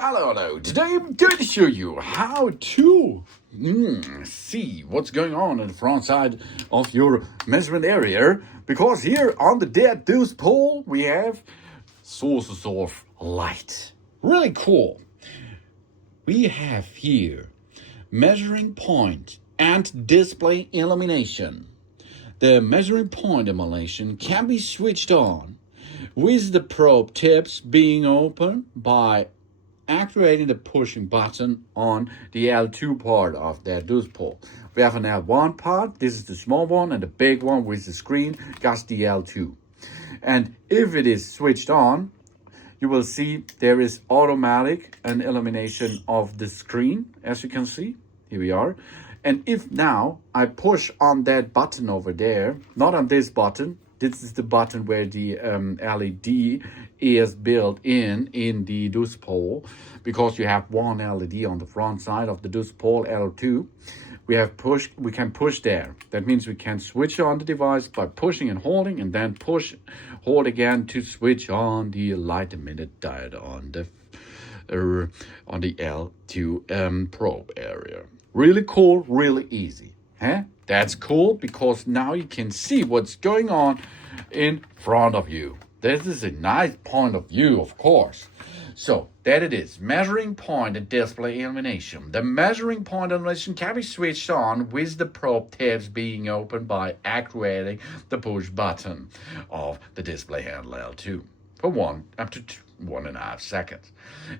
Hello. Today I'm going to show you how to see what's going on in the front side of your measurement area. Because here on the dead deuce pole we have sources of light. Really cool. We have here measuring point and display illumination. The measuring point illumination can be switched on with the probe tips being open by activating the pushing button on the L2 part of that deuce pole. We have an L1 part, this is the small one, and the big one with the screen, that's the L2. And if it is switched on, you will see there is automatic an illumination of the screen, as you can see. Here we are. And if now I push on that button over there, not on this button, this is the button where the LED is built in the deuce pole, because you have one LED on the front side of the deuce pole L2. We can push there. That means we can switch on the device by pushing and holding, and then hold again to switch on the light emitted diode on the L2 probe area. Really cool, really easy. Huh? That's cool because now you can see what's going on in front of you. This is a nice point of view, of course. So that it is, measuring point and display illumination. The measuring point illumination can be switched on with the probe tips being opened by activating the push button of the display handle L2 for up to 1.5 seconds.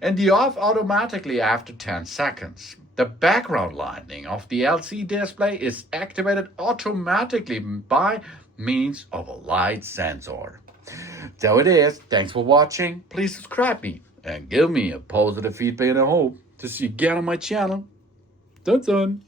And the off automatically after 10 seconds. The background lighting of the LCD display is activated automatically by means of a light sensor. So it is. Thanks for watching. Please subscribe me and give me a positive feedback, and I hope to see you again on my channel. Done.